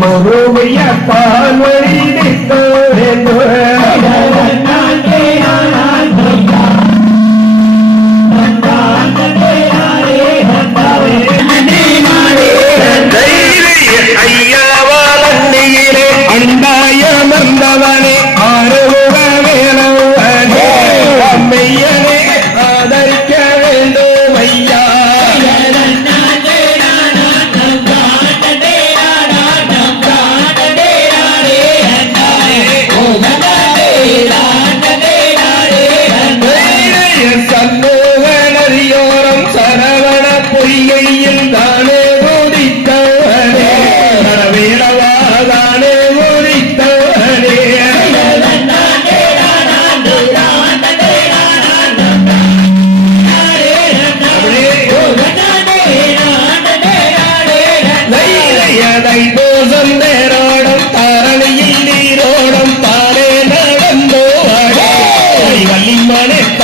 மறுமைய பால்வழி 美丽